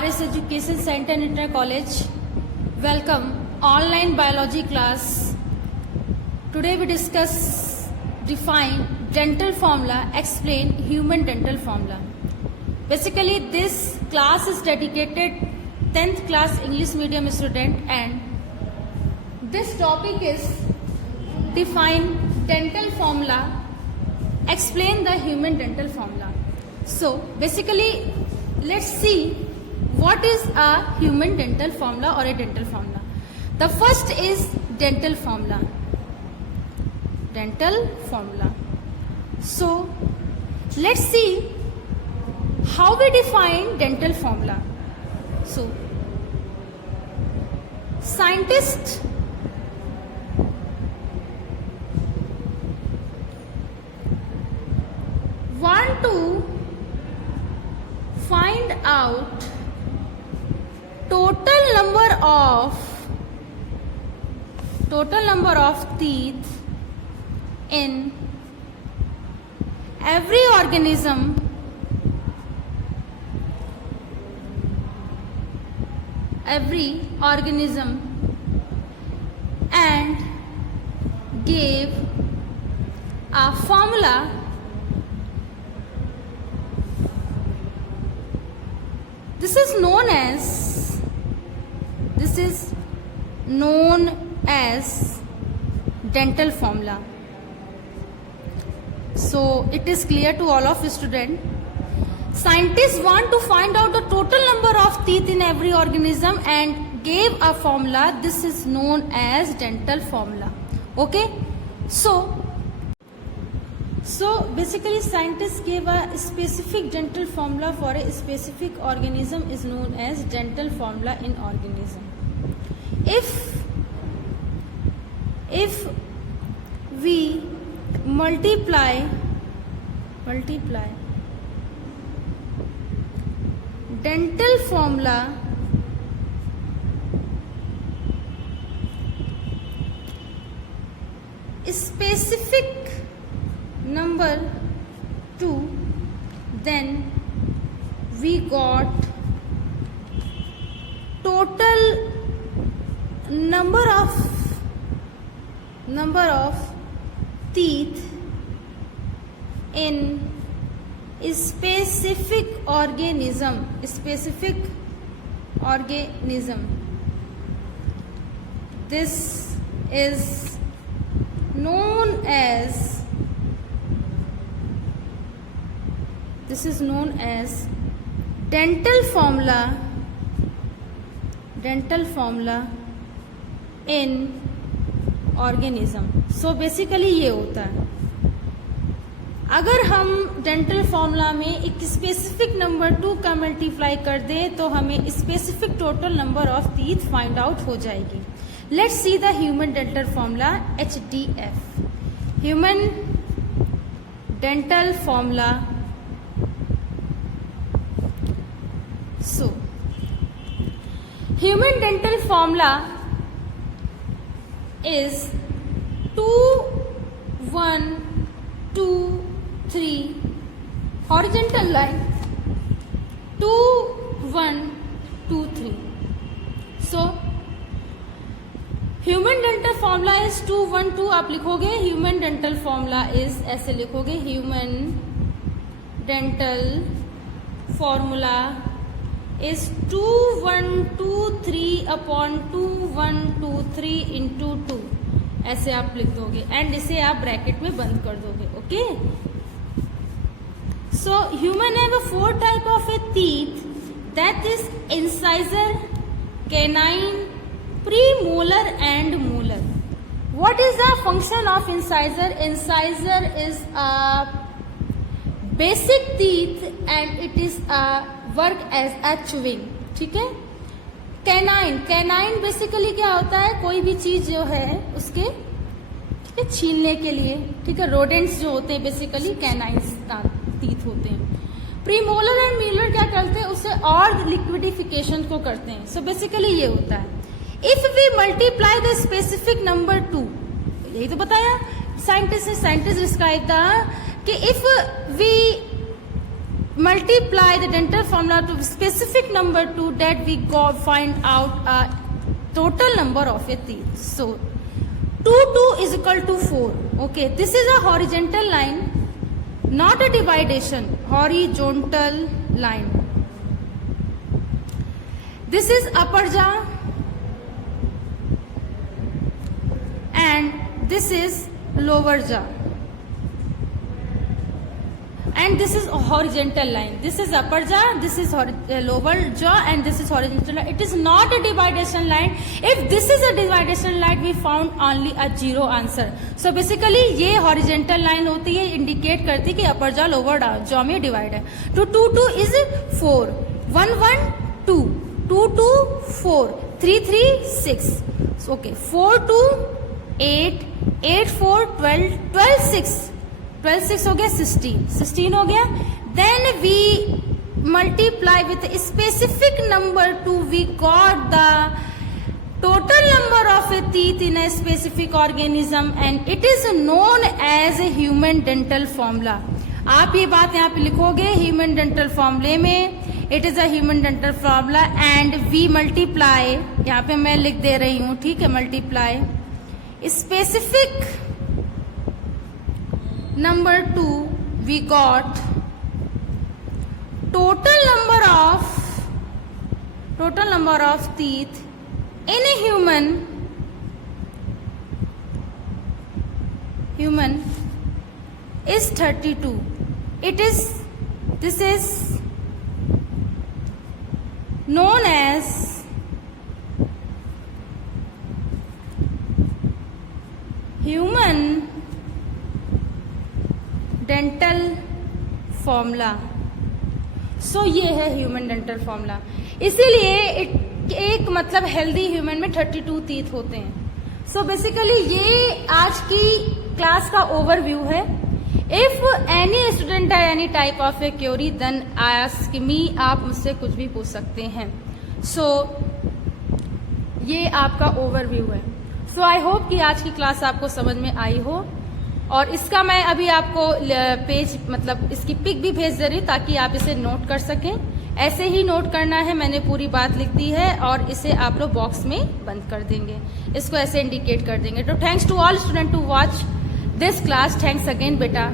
RS Education Center Inter College. Welcome online biology class. Today we define dental formula, explain human dental formula. Basically this class is dedicated 10th class English medium student, and this topic is define dental formula, explain the human dental formula. So basically let's see what is a human dental formula or a dental formula. The first is dental formula. Dental formula. So let's see how we define dental formula. So scientists want to find out total number of teeth in every organism and gave a formula This is known as dental formula. So it is clear to all of the students. Scientists want to find out the total number of teeth in every organism and gave a formula. This is known as dental formula. Okay? So basically scientists gave a specific dental formula for a specific organism is known as dental formula in organism. If we multiply dental formula specific number 2, then we got total number of teeth in a specific organism. This is known as dental formula in organism. So basically ये होता है, अगर हम dental formula में एक specific number 2 का multiply कर दें तो हमें specific total number of teeth find out हो जाएगी. Let's see the human dental formula HDF. Human dental formula. So human dental formula is 2 1 2 3 horizontal line 2 1 2 3. So human dental formula is 2 1 2. आप लिखोगे human dental formula is ऐसे लिखोगे human dental formula is 2 1 2 3 upon 2 1 2 3 into 2. ऐसे आप लिख दोगे and इसे आप ब्रैकेट में बंद कर दोगे. Okay. So human have 4 type of a teeth, that is incisor, canine, premolar and molar. What is the function of incisor? Incisor is a basic teeth and it is a work as a chewing. ठीक है. Canine basically क्या होता है? कोई भी चीज जो है उसके ठीक है छीलने के लिए. ठीक है. रोडेंट्स जो होते हैं बेसिकली कैनाइन्स टीथ होते हैं. प्रीमोलर एंड मोलर क्या करते हैं? उसे और लिक्विडिफिकेशन को करते हैं. सो बेसिकली ये होता है. If we multiply the specific number 2, यही तो बताया साइंटिस्ट डिस्क्राइब द कि if we multiply the dental formula to specific number 2 that we find out a total number of a teeth. So 2 is equal to 4. Okay, this is a horizontal line, not a dividation, horizontal line. This is upper jaw and this is lower jaw. And this is a horizontal line. This is upper jaw, this is lower jaw, and this is horizontal line. It is not a dividation line. If this is a dividation line, we found only a 0 answer. So basically ये horizontal line होती है, indicate करती है कि upper jaw lower jaw में divide है. तो 2 is 4, 1 1 2, 2 2 4, 3 3 6. So okay, 4 2 8, 8 4 12, 12 6. 12 6 हो गया 16 हो गया. Then we multiply with a specific number 2, we got the total number of a teeth in a specific organism and it is known as a human dental formula. आप ये बात यहाँ पे लिखोगे human dental formula में, it is a human dental formula and we multiply, यहाँ पे मैं लिख दे रही हूँ, ठीक है, multiply specific number 2, we got total number of teeth in a human is 32. This is known as human dental formula. So ये है ह्यूमन डेंटल फॉर्मूला. इसीलिए एक मतलब हेल्दी ह्यूमन में 32 टीथ होते हैं. सो बेसिकली ये आज की क्लास का ओवरव्यू है. इफ एनी स्टूडेंट है any type of a query then ask me, आप मुझसे कुछ भी पूछ सकते हैं. सो ये आपका ओवरव्यू है. सो आई होप कि आज की क्लास आपको समझ में आई हो और इसका मैं अभी आपको पेज मतलब इसकी पिक भी भेज दे रही हूँ ताकि आप इसे नोट कर सकें. ऐसे ही नोट करना है, मैंने पूरी बात लिख दी है और इसे आप लोग बॉक्स में बंद कर देंगे, इसको ऐसे इंडिकेट कर देंगे. तो thanks to all student to watch this class. Thanks again बेटा.